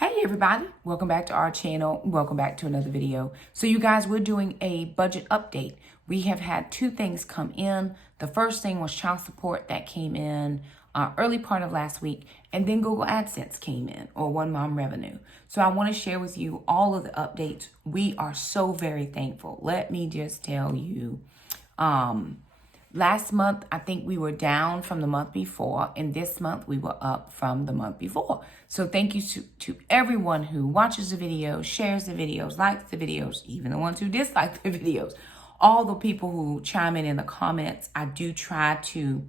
Hey everybody, welcome back to our channel. Welcome back to another video. So you guys, we're doing a budget update. We have had two things come in. The first thing was child support that came in early part of last week, and then Google AdSense came in, or One Mom Revenue. So I want to share with you all of the updates. We are so very thankful. Let me just tell you, last month, I think we were down from the month before, and this month we were up from the month before. So thank you to everyone who watches the videos, shares the videos, likes the videos, even the ones who dislike the videos, all the people who chime in the comments. I do try to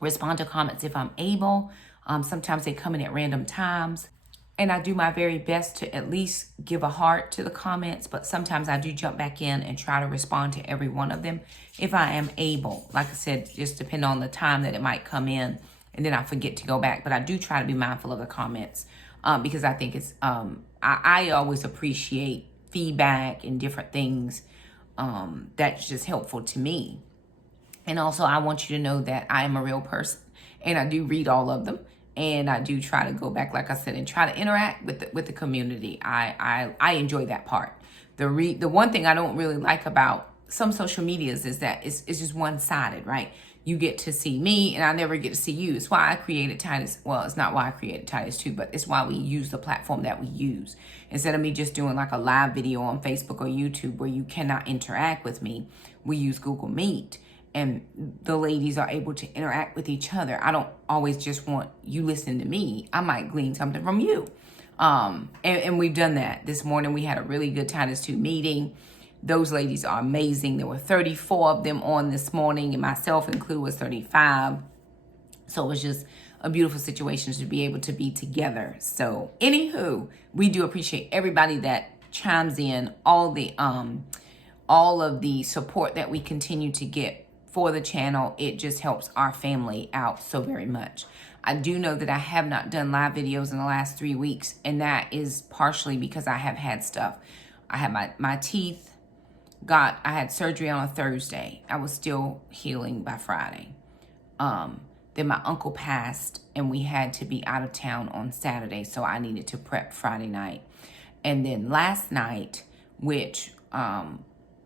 respond to comments if I'm able. Sometimes they come in at random times. And I do my very best to at least give a heart to the comments, but sometimes I do jump back in and try to respond to every one of them if I am able. Like I said, just depend on the time that it might come in, and then I forget to go back. But I do try to be mindful of the comments because I think it's, I always appreciate feedback and different things that's just helpful to me. And also, I want you to know that I am a real person, and I do read all of them. And I do try to go back, like I said, and try to interact with the community. I enjoy that part. The one thing I don't really like about some social medias is that it's just one-sided, right? You get to see me, and I never get to see you. It's why I created Titus. Well, it's not why I created Titus 2, but it's why we use the platform that we use. Instead of me just doing like a live video on Facebook or YouTube where you cannot interact with me, we use Google Meet. And the ladies are able to interact with each other. I don't always just want you listening to me. I might glean something from you. And we've done that. This morning we had a really good Titus 2 meeting. Those ladies are amazing. There were 34 of them on this morning, and myself included was 35. So it was just a beautiful situation to be able to be together. So anywho, we do appreciate everybody that chimes in, all of the support that we continue to get for the channel. It just helps our family out so very much. I do know that I have not done live videos in the last 3 weeks, and that is partially because I have had stuff. I had my teeth I had surgery on a Thursday. I was still healing by Friday. Then my uncle passed, and we had to be out of town on Saturday, so I needed to prep Friday night. And then last night, which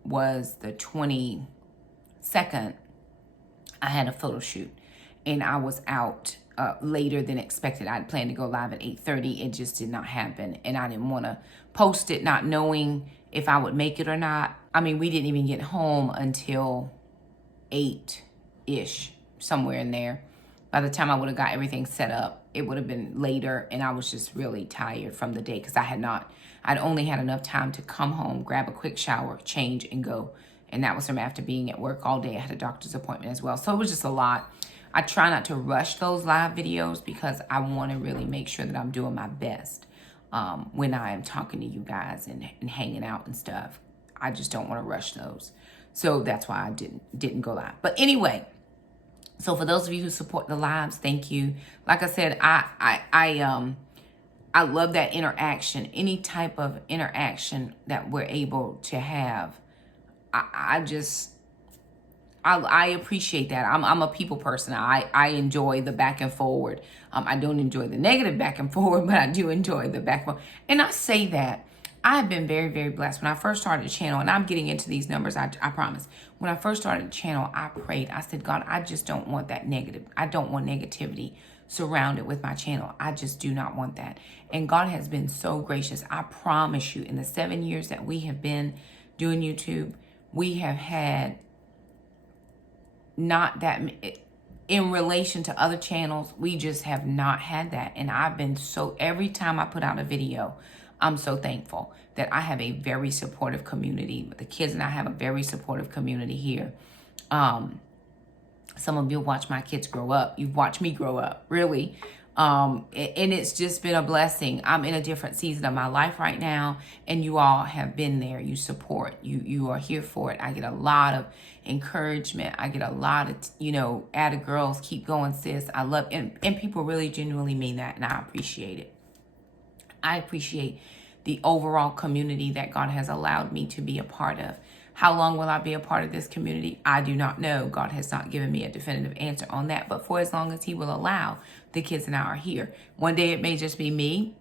was the 22nd, I had a photo shoot, and I was out later than expected. I'd planned to go live at 8:30. It just did not happen, and I didn't want to post it not knowing if I would make it or not. I mean, we didn't even get home until 8-ish, somewhere in there. By the time I would have got everything set up, it would have been later, and I was just really tired from the day because I'd only had enough time to come home, grab a quick shower, change, and go. And that was from after being at work all day. I had a doctor's appointment as well. So it was just a lot. I try not to rush those live videos because I want to really make sure that I'm doing my best when I am talking to you guys and hanging out and stuff. I just don't want to rush those. So that's why I didn't go live. But anyway, so for those of you who support the lives, thank you. Like I said, I love that interaction. Any type of interaction that we're able to have, I appreciate that. I'm a people person. I enjoy the back and forward. I don't enjoy the negative back and forward, but I do enjoy the back and forward. And I say that I've been very, very blessed. When I first started the channel, and I'm getting into these numbers, I promise. When I first started the channel, I prayed. I said, God, I just don't want that negative. I don't want negativity surrounded with my channel. I just do not want that. And God has been so gracious. I promise you, in the 7 years that we have been doing YouTube, we have had not that, in relation to other channels, we just have not had that. And I've been so, every time I put out a video, I'm so thankful that I have a very supportive community. The kids and I have a very supportive community here. Some of you watch my kids grow up. You've watched me grow up, really. And it's just been a blessing. I'm in a different season of my life right now, and you all have been there. You support. You are here for it. I get a lot of encouragement. I get a lot of, atta girls, keep going, sis. I love, and people really genuinely mean that, and I appreciate it. I appreciate the overall community that God has allowed me to be a part of. How long will I be a part of this community? I do not know. God has not given me a definitive answer on that. But for as long as he will allow, the kids and I are here. One day it may just be me.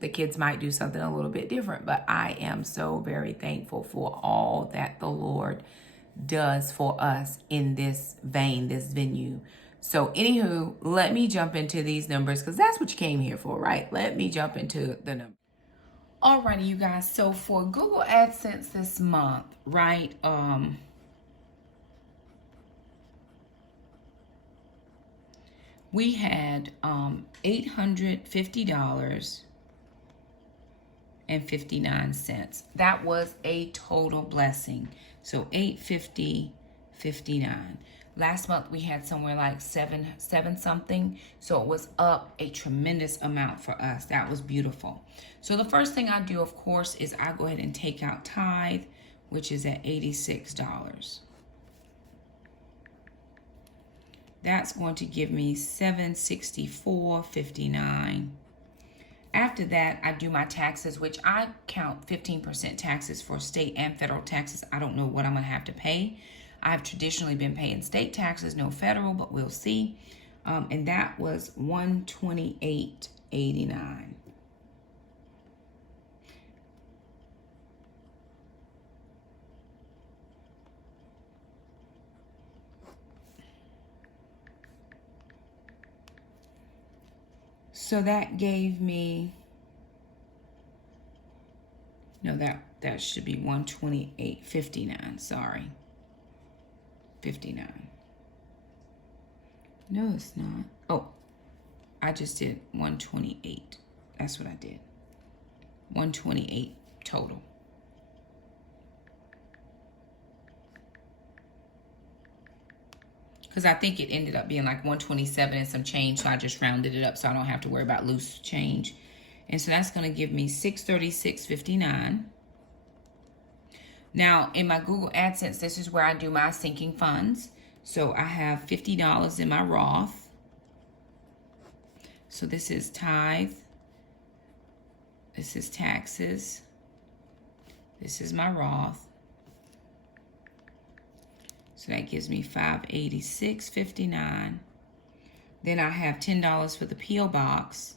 the kids might do something a little bit different. But I am so very thankful for all that the Lord does for us in this vein, this venue. So anywho, let me jump into these numbers because that's what you came here for, right? Let me jump into the numbers. Alrighty, you guys. So for Google AdSense this month, right? We had $850.59. That was a total blessing. So $850.59. Last month we had somewhere like seven something. So it was up a tremendous amount for us. That was beautiful. So the first thing I do, of course, is I go ahead and take out tithe, which is at $86. That's going to give me $764.59. After that, I do my taxes, which I count 15% taxes for state and federal taxes. I don't know what I'm going to have to pay. I've traditionally been paying state taxes, no federal, but we'll see. And that was $128.89. So that gave me, no, that should be $128.59, sorry. 59. No, it's not. Oh, I just did 128. That's what I did. 128 total. Because I think it ended up being like 127 and some change, so I just rounded it up so I don't have to worry about loose change. And so that's going to give me $636.59. Now, in my Google AdSense, this is where I do my sinking funds. So I have $50 in my Roth. So this is tithe. This is taxes. This is my Roth. So that gives me $586.59. Then I have $10 for the P.O. box.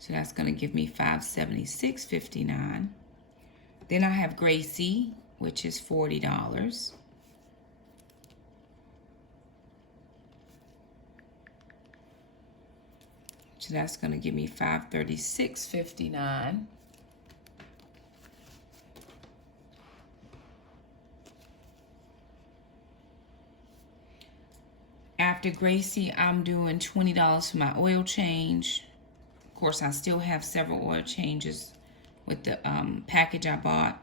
So that's going to give me $576.59. Then I have Gracie, which is $40. So that's going to give me $536.59. After Gracie, I'm doing $20 for my oil change. Of course, I still have several oil changes with the package I bought.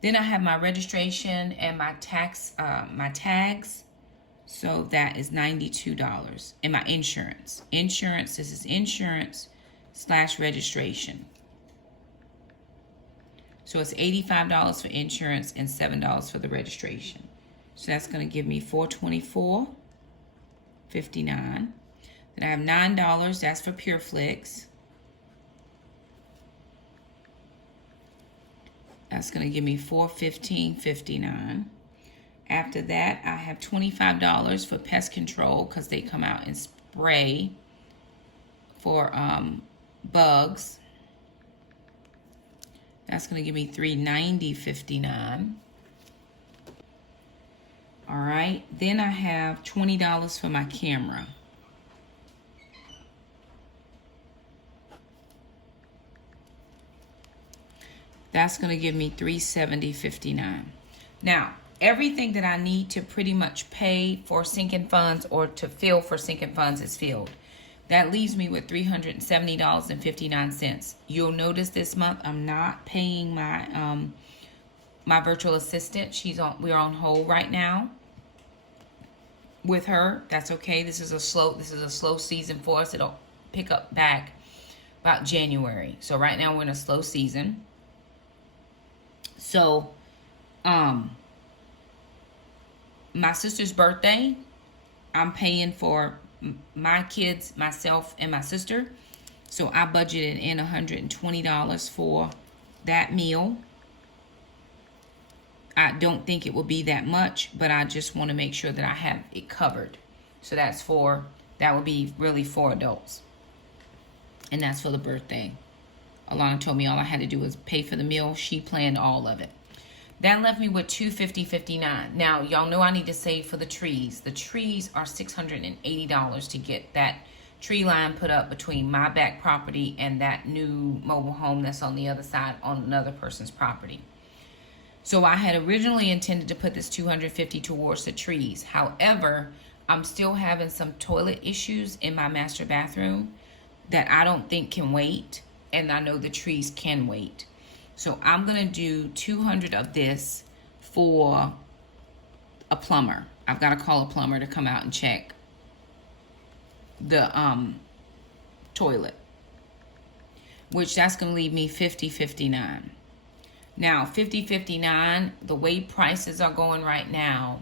Then I have my registration and my tax, my tags. So that is $92. And my insurance. Insurance, this is insurance / registration. So it's $85 for insurance and $7 for the registration. So that's going to give me $424.59. Then I have $9. That's for PureFlix. That's going to give me $415.59. After that, I have $25 for pest control because they come out and spray for bugs. That's going to give me $390.59. All right, then I have $20 for my camera. That's going to give me $370.59. Now, everything that I need to pretty much pay for sinking funds or to fill for sinking funds is filled. That leaves me with $370.59. You'll notice this month I'm not paying my my virtual assistant. We're on hold right now with her. That's okay. This is a slow season for us. It'll pick up back about January. So right now we're in a slow season. So my sister's birthday, I'm paying for my kids, myself, and my sister. So I budgeted in $120 for that meal. I don't think it will be that much, but I just want to make sure that I have it covered. So that would be really 4 adults. And that's for the birthday. Alana told me all I had to do was pay for the meal. She planned all of it. That left me with $250.59. Now, y'all know I need to save for the trees. The trees are $680 to get that tree line put up between my back property and that new mobile home that's on the other side on another person's property. So I had originally intended to put this $250 towards the trees. However, I'm still having some toilet issues in my master bathroom that I don't think can wait. And I know the trees can wait. So I'm going to do 200 of this for a plumber. I've got to call a plumber to come out and check the toilet. Which that's going to leave me $50.59. Now, $50.59, the way prices are going right now,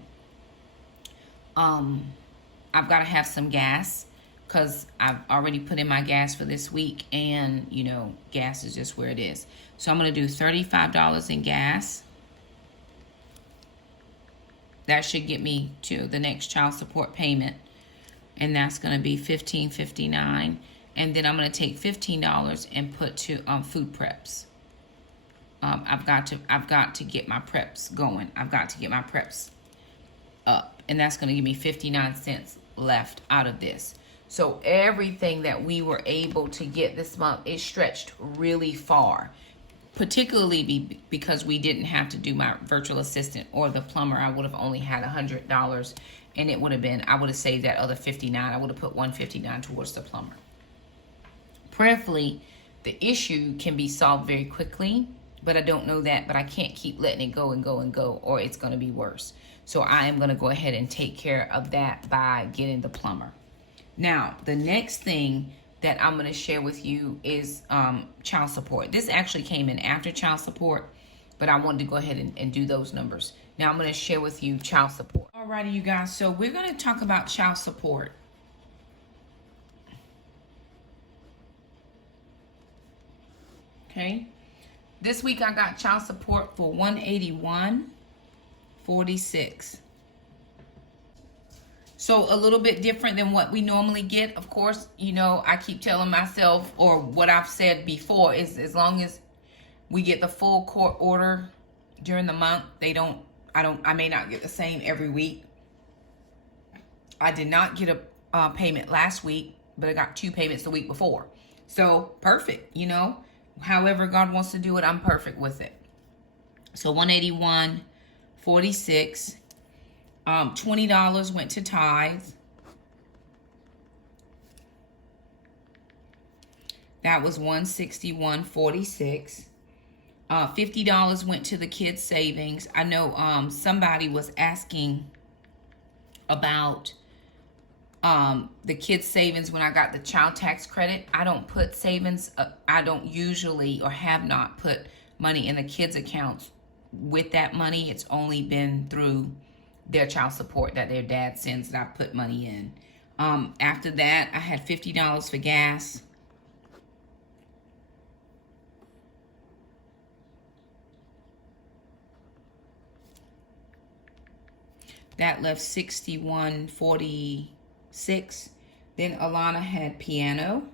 I've got to have some gas. Because I've already put in my gas for this week. And, you know, gas is just where it is. So I'm going to do $35 in gas. That should get me to the next child support payment. And that's going to be $15.59. And then I'm going to take $15 and put to food preps. I've got to get my preps going. I've got to get my preps up. And that's going to give me 59 cents left out of this. So everything that we were able to get this month is stretched really far, particularly because we didn't have to do my virtual assistant or the plumber. I would have only had $100, and it would have been, I would have saved that other $59. I would have put $159 towards the plumber. Prayerfully, the issue can be solved very quickly, but I don't know that, but I can't keep letting it go and go and go, or it's going to be worse. So I am going to go ahead and take care of that by getting the plumber. Now, the next thing that I'm going to share with you is child support. This actually came in after child support, but I wanted to go ahead and do those numbers. Now, I'm going to share with you child support. Alrighty, you guys. So we're going to talk about child support. Okay. This week I got child support for $181.46. So a little bit different than what we normally get. Of course, you know, I keep telling myself, or what I've said before, is as long as we get the full court order during the month, I may not get the same every week. I did not get a payment last week, but I got 2 payments the week before. So perfect, you know. However God wants to do it, I'm perfect with it. So $181.46. $20 went to tithes. That was $161.46. $50 went to the kids' savings. I know somebody was asking about the kids' savings when I got the child tax credit. I don't put savings. I don't usually, or have not put money in the kids' accounts with that money. It's only been through their child support that their dad sends that I put money in. After that, I had $50 for gas. That left $61.46. Then Alana had piano.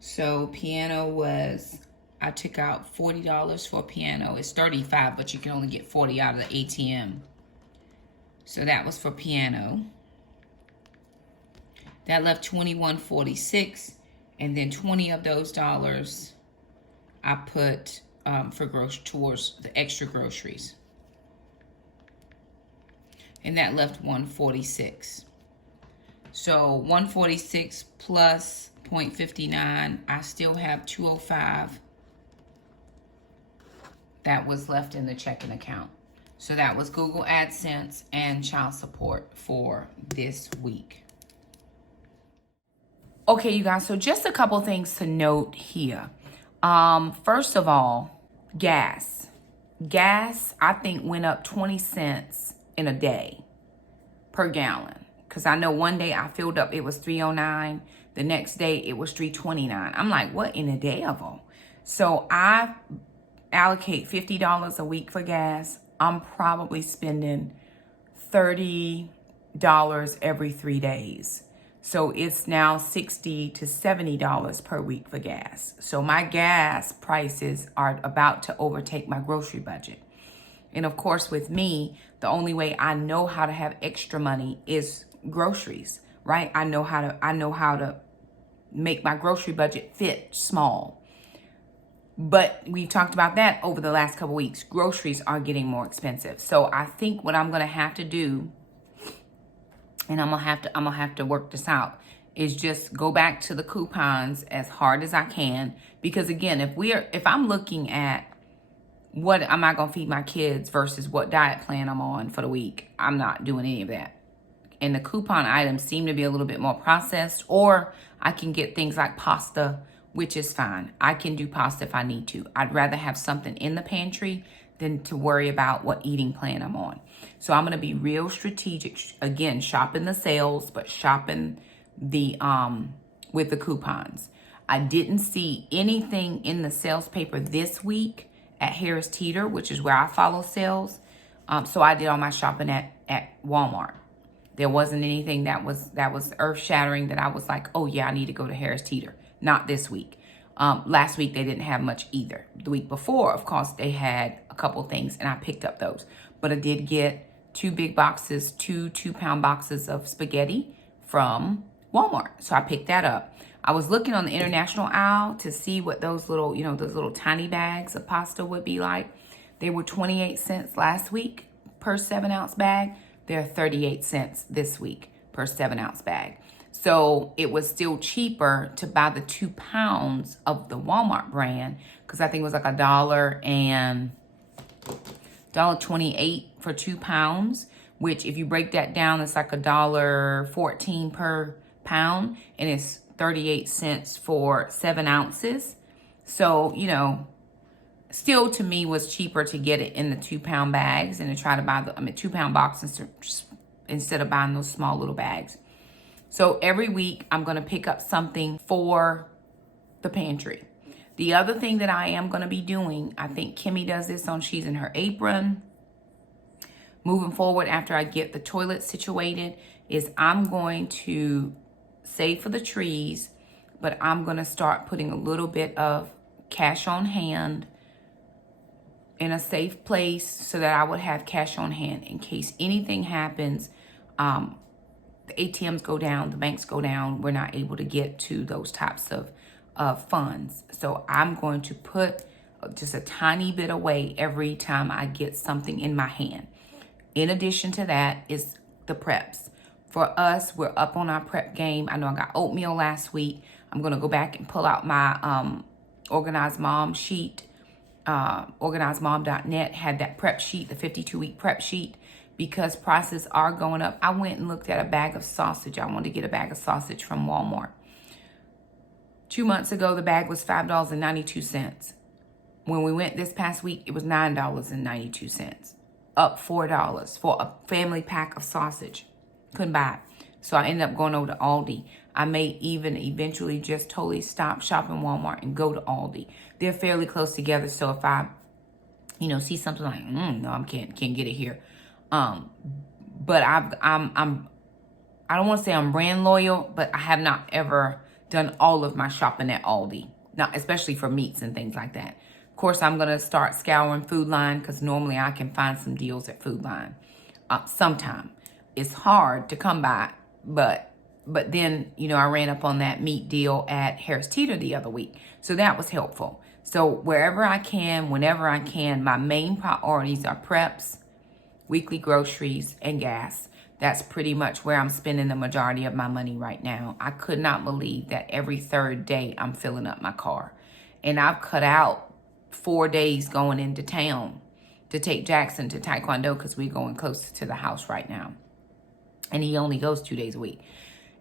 So piano was, I took out $40 for piano. It's $35, but you can only get $40 out of the ATM. So that was for piano. That left $21.46, and then 20 of those dollars I put towards the extra groceries. And that left $146. So $146 plus $0.59, I still have $205. That was left in the checking account. So that was Google AdSense and child support for this week. Okay, you guys, so just a couple things to note here. First of all, gas. Gas, I think, went up 20 cents in a day per gallon. Because I know one day I filled up, it was $3.09. The next day, it was $3.29. I'm like, what in a devil? So I allocate $50 a week for gas. I'm probably spending $30 every 3 days. So it's now $60 to $70 per week for gas. So my gas prices are about to overtake my grocery budget. And of course, with me, the only way I know how to have extra money is groceries, right? I know how to make my grocery budget fit small. But we've talked about that over the last couple weeks. Groceries are getting more expensive. So I think what I'm going to have to do, and I'm gonna have to work this out, is just go back to the coupons as hard as I can. Because again, if I'm looking at what am I gonna feed my kids versus what diet plan I'm on for the week, I'm not doing any of that. And the coupon items seem to be a little bit more processed, or I can get things like pasta, which is fine. I can do pasta if I need to. I'd rather have something in the pantry than to worry about what eating plan I'm on. So I'm gonna be real strategic. Again, shopping the sales, but shopping the with the coupons. I didn't see anything in the sales paper this week at Harris Teeter, which is where I follow sales. So I did all my shopping at Walmart. There wasn't anything that was earth-shattering that I was like, oh yeah, I need to go to Harris Teeter. Not this week. Last week, they didn't have much either. The week before, of course, they had a couple things, and I picked up those. But I did get 2 big boxes, 2 2-pound boxes of spaghetti from Walmart. So I picked that up. I was looking on the international aisle to see what those little, those little tiny bags of pasta would be like. They were 28 cents last week per 7-ounce bag. They're 38 cents this week per 7-ounce bag. So it was still cheaper to buy the 2 pounds of the Walmart brand, because I think it was like $1.28 for 2 pounds, which if you break that down, it's like $1.14 per pound, and it's 38 cents for 7 ounces. So, still to me was cheaper to get it in the 2-pound bags and to try to buy the 2-pound boxes instead of buying those small little bags. So every week I'm going to pick up something for the pantry. The other thing that I am going to be doing, I think Kimmy does this on She's in Her Apron, moving forward after I get the toilet situated, is I'm going to save for the trees, but I'm going to start putting a little bit of cash on hand in a safe place so that I would have cash on hand in case anything happens. The ATMs go down, the banks go down, we're not able to get to those types of funds. So I'm going to put just a tiny bit away every time I get something in my hand. In addition to that is the preps. For us, we're up on our prep game. I know I got oatmeal last week. I'm going to go back and pull out my Organized Mom sheet. OrganizedMom.net had that prep sheet, the 52-week prep sheet, because prices are going up. I went and looked at a bag of sausage. I wanted to get a bag of sausage from Walmart. 2 months ago, the bag was $5.92. When we went this past week, it was $9.92. Up $4 for a family pack of sausage. Couldn't buy it. So I ended up going over to Aldi. I may even eventually just totally stop shopping Walmart and go to Aldi. They're fairly close together. So if I, see something like, no, I can't get it here. But I don't want to say I'm brand loyal, but I have not ever done all of my shopping at Aldi. Not especially for meats and things like that. Of course, I'm going to start scouring Food Line because normally I can find some deals at Food Line. Sometime. It's hard to come by, but then, I ran up on that meat deal at Harris Teeter the other week. So that was helpful. So wherever I can, whenever I can, my main priorities are preps, weekly groceries, and gas. That's pretty much where I'm spending the majority of my money right now. I could not believe that every third day I'm filling up my car. And I've cut out 4 days going into town to take Jackson to Taekwondo because we're going closer to the house right now. And he only goes 2 days a week.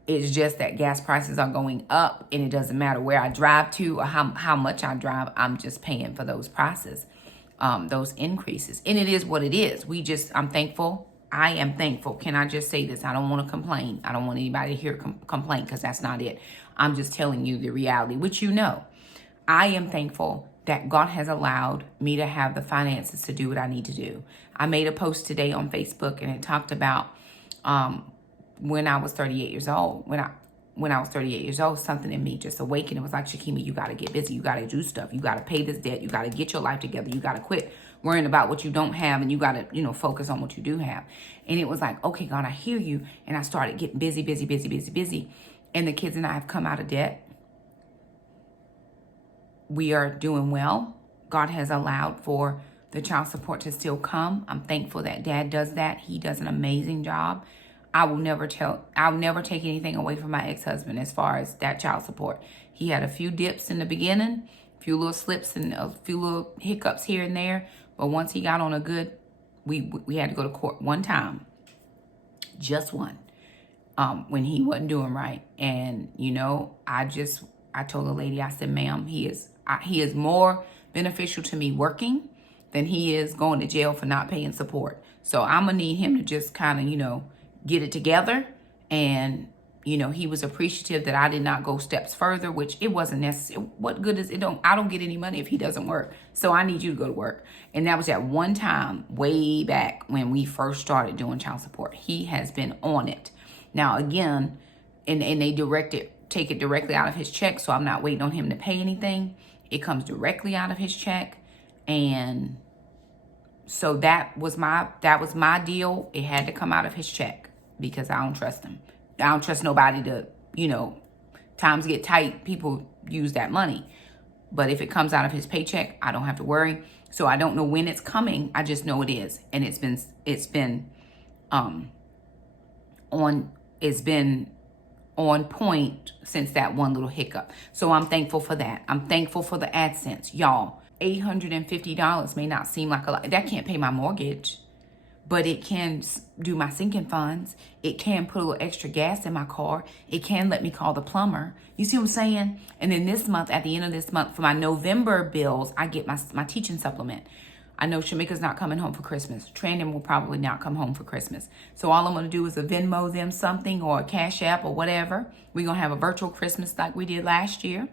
It's just that gas prices are going up, and it doesn't matter where I drive to or how much I drive. I'm just paying for those prices, those increases. And it is what it is. I'm thankful. I am thankful. Can I just say this? I don't want to complain. I don't want anybody to hear complaint because that's not it. I'm just telling you the reality, which I am thankful that God has allowed me to have the finances to do what I need to do. I made a post today on Facebook, and it talked about when I was 38 years old. When I was 38 years old, something in me just awakened. It was like, Shakema, you got to get busy. You got to do stuff. You got to pay this debt. You got to get your life together. You got to quit worrying about what you don't have, and you got to, focus on what you do have. And it was like, okay, God, I hear you. And I started getting busy. And the kids and I have come out of debt. We are doing well. God has allowed for the child support to still come. I'm thankful that Dad does that. He does an amazing job. I'll never take anything away from my ex-husband as far as that child support. He had a few dips in the beginning, a few little slips and a few little hiccups here and there. But once he got on a good, we had to go to court one time, just one, when he wasn't doing right. And, I told the lady, I said, ma'am, he is more beneficial to me working than he is going to jail for not paying support. So I'm going to need him to just kind of, get it together. And, he was appreciative that I did not go steps further, which it wasn't necessary. What good is it? I don't get any money if he doesn't work. So I need you to go to work. And that was at one time way back when we first started doing child support. He has been on it. Now, again, and they take it directly out of his check. So I'm not waiting on him to pay anything. It comes directly out of his check. And so that was my deal. It had to come out of his check because I don't trust him. I don't trust nobody to, times get tight, people use that money. But if it comes out of his paycheck, I don't have to worry. So I don't know when it's coming. I just know it is. And it's been on point since that one little hiccup. So I'm thankful for that. I'm thankful for the Adsense. Y'all, $850 may not seem like a lot. That can't pay my mortgage, but it can do my sinking funds. It can put a little extra gas in my car. It can let me call the plumber. You see what I'm saying? And then this month, at the end of this month, for my November bills, I get my teaching supplement. I know Shamika's not coming home for Christmas. Trandon will probably not come home for Christmas. So all I'm going to do is a Venmo them something or a Cash App or whatever. We're going to have a virtual Christmas like we did last year.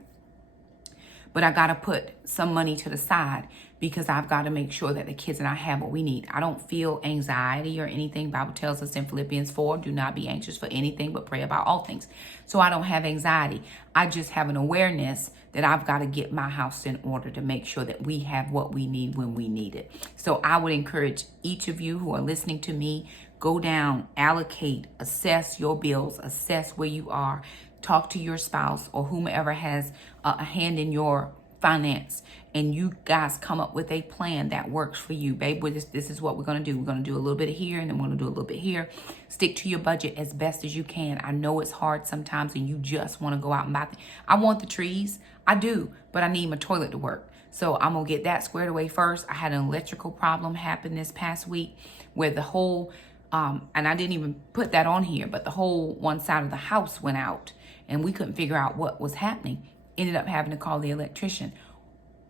But I got to put some money to the side because I've got to make sure that the kids and I have what we need. I don't feel anxiety or anything. Bible tells us in Philippians 4, do not be anxious for anything, but pray about all things. So I don't have anxiety. I just have an awareness that I've got to get my house in order to make sure that we have what we need when we need it. So I would encourage each of you who are listening to me, go down, allocate, assess your bills, assess where you are. Talk to your spouse or whomever has a hand in your finance, and you guys come up with a plan that works for you. Babe, this is what we're going to do. We're going to do a little bit of here, and then we're going to do a little bit here. Stick to your budget as best as you can. I know it's hard sometimes, and you just want to go out and buy things. I want the trees. I do, but I need my toilet to work. So I'm going to get that squared away first. I had an electrical problem happen this past week where the whole, and I didn't even put that on here, but the whole one side of the house went out. And we couldn't figure out what was happening. Ended up having to call the electrician.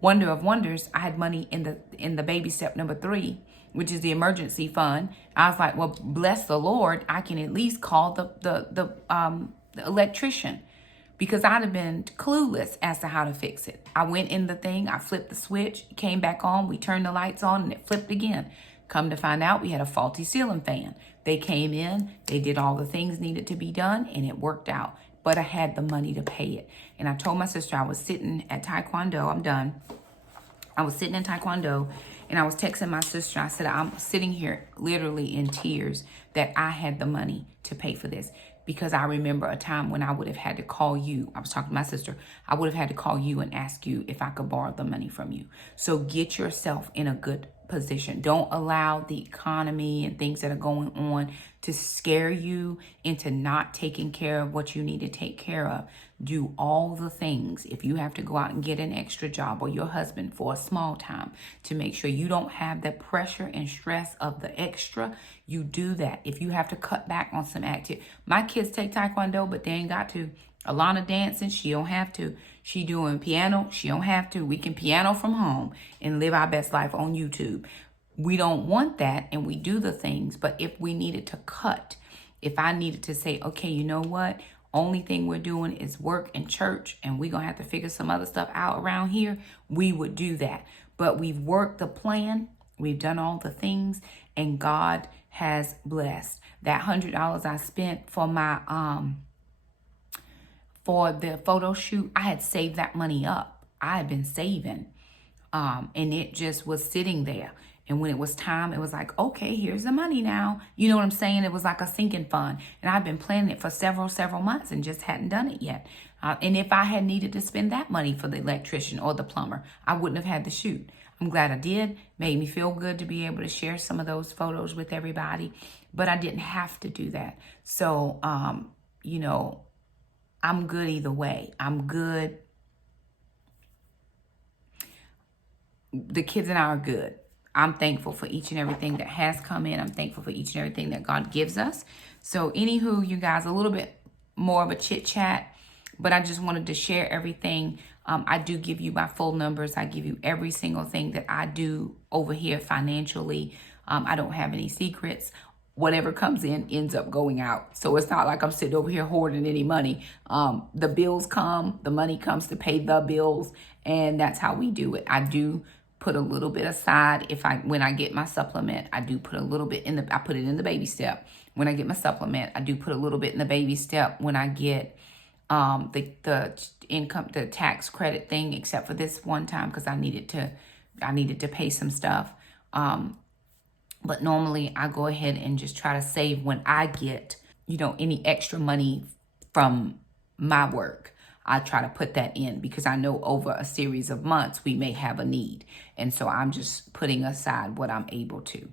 Wonder of wonders, I had money in the baby step number 3, which is the emergency fund. I was like, well, bless the Lord, I can at least call the electrician, because I'd have been clueless as to how to fix it. I went in the thing, I flipped the switch, it came back on, we turned the lights on, and it flipped again. Come to find out, we had a faulty ceiling fan. They came in, they did all the things needed to be done, and it worked out. But I had the money to pay it. And I told my sister, I was sitting at Taekwondo. I'm done. I was sitting in Taekwondo, and I was texting my sister. I said, I'm sitting here literally in tears that I had the money to pay for this. Because I remember a time when I would have had to call you. I was talking to my sister. I would have had to call you and ask you if I could borrow the money from you. So get yourself in a good position. Don't allow the economy and things that are going on to scare you into not taking care of what you need to take care of. Do all the things. If you have to go out and get an extra job, or your husband for a small time, to make sure you don't have the pressure and stress of the extra, you do that. If you have to cut back on some activity. My kids take Taekwondo, but they ain't got to. Alana dancing, she don't have to. She doing piano, she don't have to. We can piano from home and live our best life on YouTube. We don't want that, and we do the things. But if we needed to cut, if I needed to say, okay, you know what? only thing we're doing is work and church, and we're going to have to figure some other stuff out around here, we would do that. But we've worked the plan. We've done all the things, and God has blessed. That $100 I spent for my for the photo shoot, I had saved that money up. I had been saving, and it just was sitting there. And when it was time, it was like, okay, here's the money now. You know what I'm saying? It was like a sinking fund. And I've been planning it for several months and just hadn't done it yet. And if I had needed to spend that money for the electrician or the plumber, I wouldn't have had the shoot. I'm glad I did. Made me feel good to be able to share some of those photos with everybody. But I didn't have to do that. So, you know, I'm good either way. I'm good. The kids and I are good. I'm thankful for each and everything that has come in. I'm thankful for each and everything that God gives us. So anywho, you guys, a little bit more of a chit chat, but I just wanted to share everything. I do give you my full numbers. I give you every single thing that I do over here financially. I don't have any secrets. Whatever comes in ends up going out. So it's not like I'm sitting over here hoarding any money. The bills come, the money comes to pay the bills, and that's how we do it. I do put a little bit aside. When I get my supplement, I do put a little bit I put it in the baby step. When I get my supplement, I do put a little bit in the baby step. When I get the tax credit thing, except for this one time because I needed to pay some stuff. But normally I go ahead and just try to save when I get, you know, any extra money from my work. I try to put that in because I know over a series of months we may have a need. And so I'm just putting aside what I'm able to.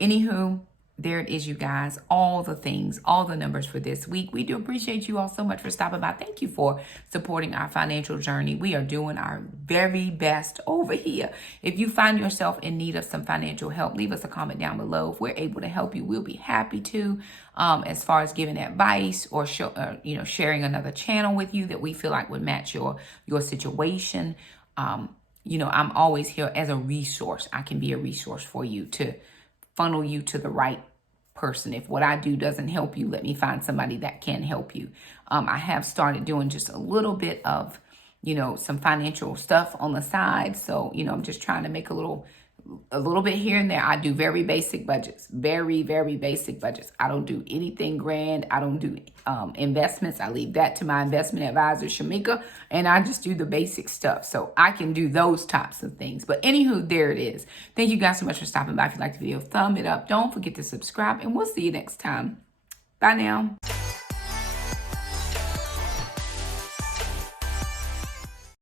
Anywho, there it is, you guys. All the things, all the numbers for this week. We do appreciate you all so much for stopping by. Thank you for supporting our financial journey. We are doing our very best over here. If you find yourself in need of some financial help, leave us a comment down below. If we're able to help you, we'll be happy to. As far as giving advice or sharing another channel with you that we feel like would match your situation. You know, I'm always here as a resource. I can be a resource for you to funnel you to the right person. If what I do doesn't help you, let me find somebody that can help you. I have started doing just a little bit of, you know, some financial stuff on the side. So, you know, I'm just trying to make a little bit here and there. I do very basic budgets, very basic budgets. I don't do anything grand. I don't do investments. I leave that to my investment advisor, Shakema, and I just do the basic stuff. So I can do those types of things. But anywho, there it is. Thank you guys so much for stopping by. If you liked the video, thumb it up. Don't forget to subscribe, and we'll see you next time. Bye now.